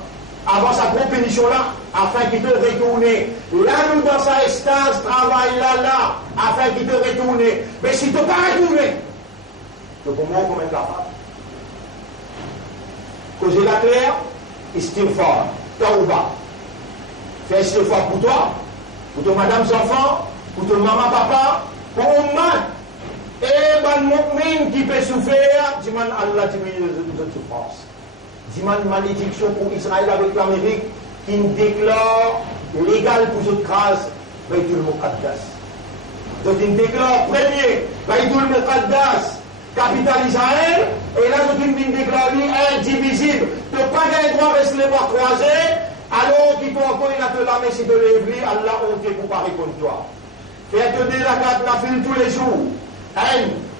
avant sa propre punition là, afin qu'il te retourne. Là, nous, dans sa instance, travaille là, afin qu'il te retourne. Mais si tu ne pas retourné, donc au moins, combien de la femme? Causer la claire, istighfar, tauba. Fais istighfar pour toi, pour ton madame enfant, pour ton maman papa, pour un man. Et ben mu'min qui peut souffrir, dis-moi Allah diminue de souffrance. Dis-moi une malédiction pour Israël avec l'Amérique qui déclare légal pour cette grâce, Baytul Muqaddas. Donc il déclare premier, Baytul Muqaddas, capitale Israël, et là, je viens de déclarer indivisible. Tu n'as pas gagné droit de rester les bras croisés, alors qu'il faut encore une atelier, mais si tu l'as Allah, on te préparé contre toi. Fais-te des lacates, la file tous les jours.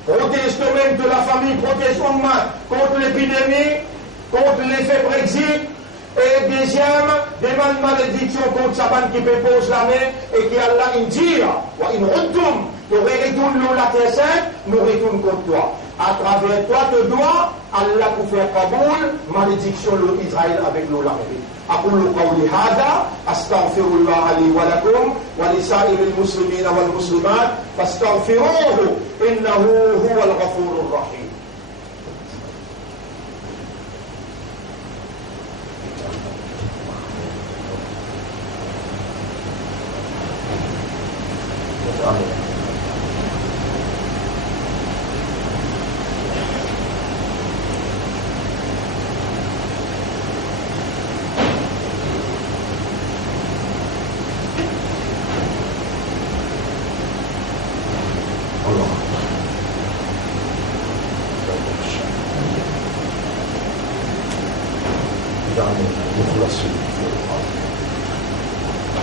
Protège toi-même de la famille, protège ton main contre l'épidémie, contre l'effet Brexit. Et deuxième, demande malédiction contre Saban qui pose la main et qui Allah indira, ou in retourne, nous retournons la terre sainte, nous retournons contre toi. À travers toi, tu dois, Allah pour faire Kaboul, malédiction l'Israël avec l'Amérique. أقول قولي هذا أستغفر الله لي ولكم ولسائر المسلمين والمسلمات فاستغفروه إنه هو الغفور الرحيم.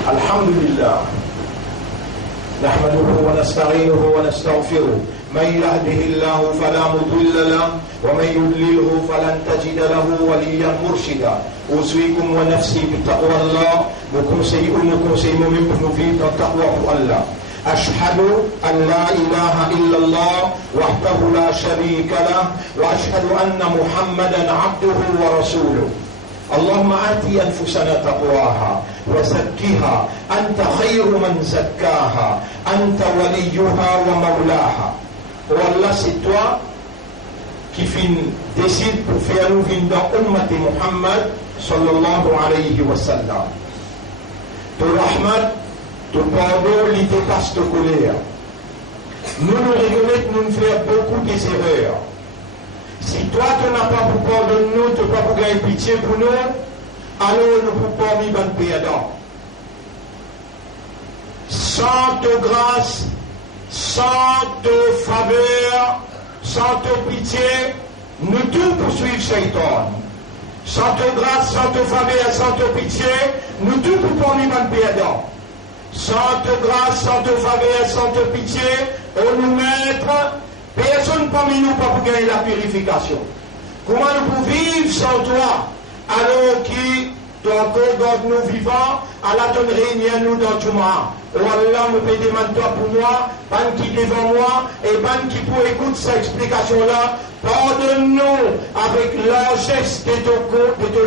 الحمد لله نحمده ونستعينه ونستغفره من يهده الله فلا مضل له ومن يضلله فلن تجد له وليا مرشدا أوصيكم ونفسي بتقوى الله وكرسي من في تقوى الله أشهد أن لا إله إلا الله وحده لا شريك له وأشهد أن محمدا عبده ورسوله اللهم آت أنفسنا تقواها وزكها أنت خير من زكاها أنت وليها ومولاها. Oh Allah, c'est toi qui décide pour faire nous vivre dans Ummat Muhammad sallallahu alayhi wa sallam. Ton rahmat, ton pardon, il dépasse ta colère. Nous nous reconnaissons, nous faisons beaucoup des erreurs. Si toi tu n'as pas pour pardonner nous, tu n'as pas pour gagner pitié pour nous, alors nous ne pouvons pas vivre en paix. Sans ta grâce, sans ta faveur, sans ta pitié, nous tout poursuivons Shaitan. Sans ta grâce, sans ta faveur, sans ta pitié, nous tout ne pouvons pas vivre en paix. Sans ta grâce, sans ta faveur, sans ta pitié, on nous mettre. Personne parmi nous pas pour gagner la purification. Comment nous pouvons vivre sans toi, alors qui toi encore garde nous vivants, à la ton réunion nous dans tout monde. Oh Allah, me peut demander toi pour moi, ban qui devant moi, et ban qui pour écouter cette explication-là, pardonne-nous avec largesse de ton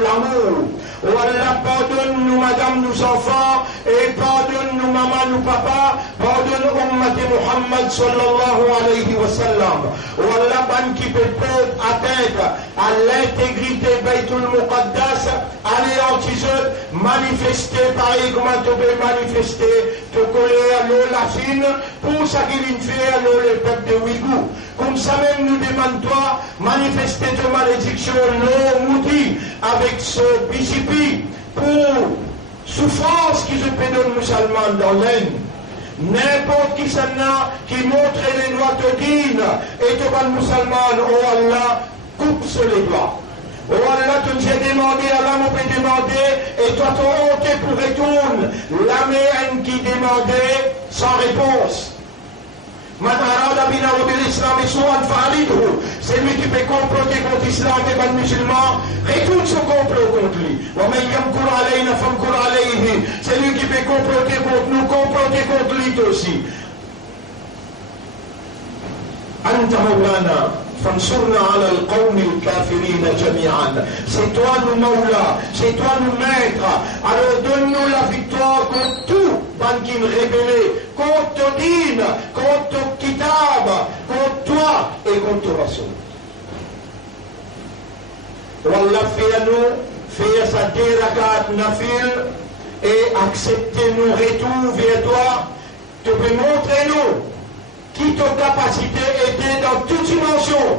l'amour. Oh Allah, pardonne-nous, madame, nous enfants, et pardonne-nous, maman, nous papa, pardonne Ummat Muhammad sallallahu alayhi wa sallam. Oh Allah, ban qui peut porter atteinte à l'intégrité Baytul Muqaddas, anéantiseuse, manifester pareil comment tu peux manifester, te coller à l'eau la fine, pour ça qu'il vient faire à l'eau le peuple de Ouïghour. Comme ça même nous demande toi, manifester de malédiction, l'eau moudi, avec ce BCP, pour souffrance qui se pédonne musulman dans l'aine. N'importe qui s'en a qui montre les doigts te dîne et te van musulman, oh Allah, coupe sur les doigts. Oh Allah, tu nous as demandé, Allah m'a fait demander, et toi ton honte pour retourne. La mère qui demandait sans réponse. C'est lui qui peut comploter contre l'islam et les musulmans, retourne son complot contre lui. C'est lui qui peut comploter contre nous, comploter contre lui aussi. Anta Mawlana, fansurna ala al-qawm al-kafirin jami'an. C'est toi nous Mawla, c'est toi nous maître. Alors donne-nous la victoire contre tout banquin rébellé, contre ton dîne, contre ton kitab, contre toi et contre ton rasoul. Wallah, fais-nous, fais sa dérakat nafil et acceptez-nous retour vers toi. Tu peux montrer nous qui ton capacité était dans toute dimension,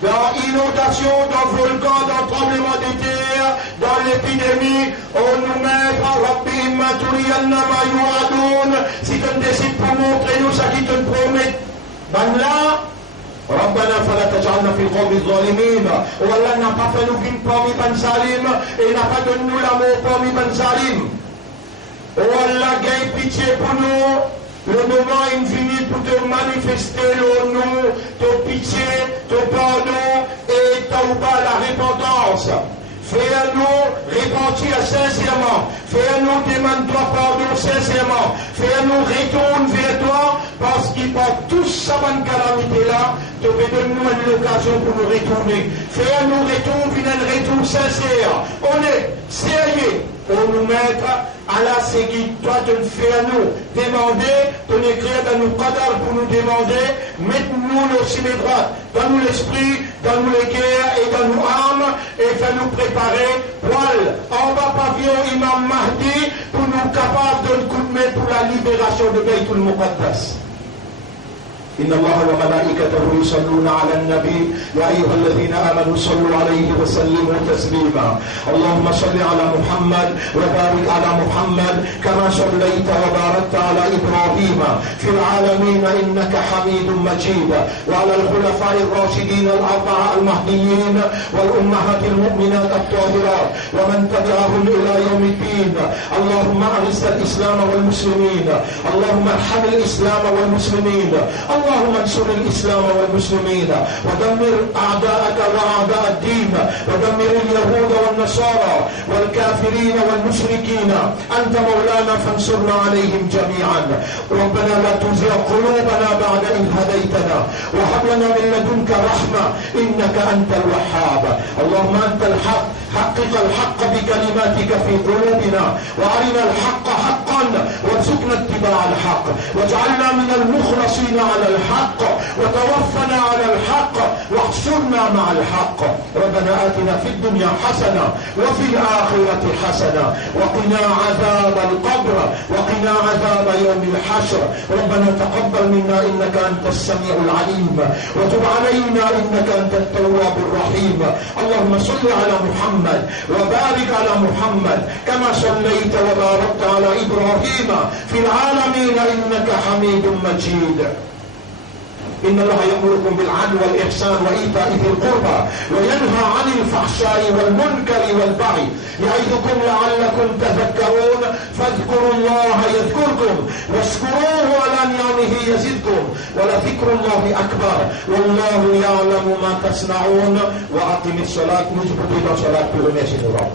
dans inondation, dans volcan, dans tremblement de terre, dans l'épidémie, on nous met par Rabbi Maturiyanna Mayuadoun, si tu ne décides pour montrer nous ça qui te promet, ben là, ربنا فلا تجعلنا في القوم الظالمين والله n'a pas fait nous vivre parmi Ben Salim et n'a pas donné nous l'amour parmi Ben Salim. Oh Allah, gagne pitié pour nous. Le moment est fini pour te manifester le nom, ton pitié, ton pardon et tauba, la repentance. Fais-nous repentir sincèrement. Fais-nous demander-toi pardon sincèrement. Fais-nous retourner vers toi parce qu'il porte tout ça bonne calamité là. Tu peux donner-nous une occasion pour nous retourner. Fais-nous retourner un retour sincère. On est sérieux pour nous mettre à la séguide. Toi, tu le fais à nous demander, tu l'écris dans nos qadar pour nous demander, mets-nous le ciné droit, donne-nous l'esprit, donne-nous les guerres et donne-nous âme et fais-nous préparer poil en bas pavillon Imam Mahdi pour nous capables de le coup de main pour la libération de Baytul Muqaddas. إن الله وملائكته يصلون على النبي يا أيها الذين آمنوا صلوا عليه وسلموا تسليما اللهم صل على محمد وبارك على محمد كما صليت وباركت على إبراهيم في العالمين إنك حميد مجيد وعلى الخلفاء الراشدين الأربعة المهديين والأمهات المؤمنات الطاهرات ومن تبعهم إلى يوم الدين اللهم أعز الإسلام والمسلمين اللهم ارحم الإسلام والمسلمين اللهم انصر الإسلام والمسلمين ودمر أعداءك وأعداء الدين ودمر اليهود والنصارى والكافرين والمشركين أنت مولانا فانصرنا عليهم جميعا ربنا لا تزغ قلوبنا بعد إذ هديتنا وهب لنا من لدنك رحمة إنك أنت الوهاب اللهم أنت الحق حقق الحق بكلماتك في قلوبنا وأرنا الحق حقا وارزقنا اتباع الحق واجعلنا من المخلصين على الحق وتوفنا على الحق واحشرنا مع الحق ربنا آتنا في الدنيا حسنة وفي الآخرة حسنة وقنا عذاب القبر وقنا عذاب يوم الحشر ربنا تقبل منا إنك أنت السميع العليم وتب علينا إنك أنت التواب الرحيم اللهم صل على محمد وبارك على محمد كما صليت وباركت على إبراهيم في العالمين إنك حميد مجيد إن الله يأمركم بالعدل والإحسان وإيتاء ذي القربى وينهى عن الفحشاء والمنكر والبغي يعظكم لعلكم تذكرون فاذكروا الله يذكركم واشكروه على نعمه يزدكم ولذكر الله أكبر والله يعلم ما تصنعون وأقم الصلاة نجبت إلى صلاة برميش الرب